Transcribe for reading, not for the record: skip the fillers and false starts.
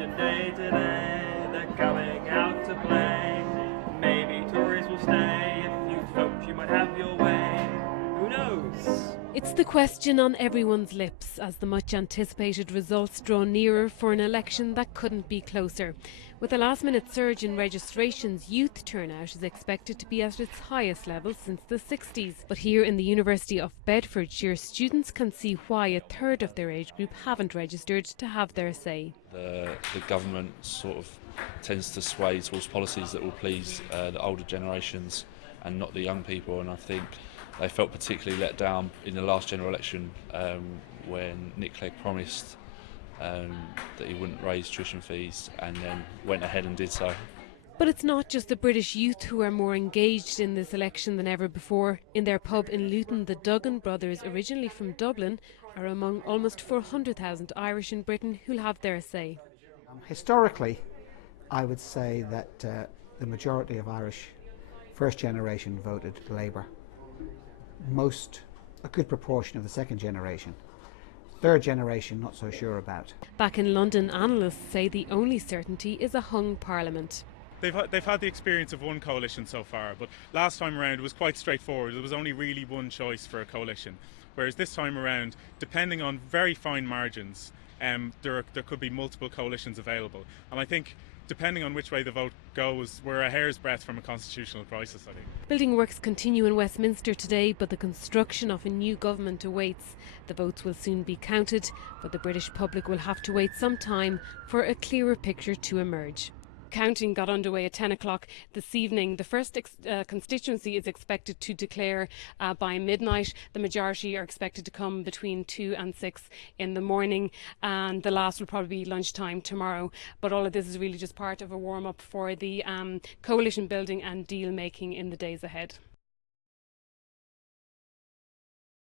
election day today. They're coming out to play. Maybe Tories will stay. If you vote, you might have your way. Who knows? It's the question on everyone's lips as the much anticipated results draw nearer for an election that couldn't be closer. With a last minute surge in registrations, youth turnout is expected to be at its highest level since the 60s. But here in the University of Bedfordshire, students can see why a third of their age group haven't registered to have their say. The government sort of tends to sway towards policies that will please the older generations and not the young people, and I think they felt particularly let down in the last general election when Nick Clegg promised that he wouldn't raise tuition fees and then went ahead and did so. But it's not just the British youth who are more engaged in this election than ever before. In their pub in Luton, the Duggan brothers, originally from Dublin, are among almost 400,000 Irish in Britain who'll have their say. Historically, I would say that the majority of Irish first generation voted Labour. A good proportion of the second generation. Third generation, not so sure about. Back in London, analysts say the only certainty is a hung parliament. They've had the experience of one coalition so far, but last time around it was quite straightforward. There was only really one choice for a coalition, whereas this time around, depending on very fine margins, there could be multiple coalitions available. And I think depending on which way the vote goes, we're a hair's breadth from a constitutional crisis, I think. Building works continue in Westminster today, but the construction of a new government awaits. The votes will soon be counted, but the British public will have to wait some time for a clearer picture to emerge. Counting got underway at 10 o'clock this evening. The first constituency is expected to declare by midnight. The majority are expected to come between 2 and 6 in the morning, and the last will probably be lunchtime tomorrow. But all of this is really just part of a warm-up for the coalition building and deal making in the days ahead.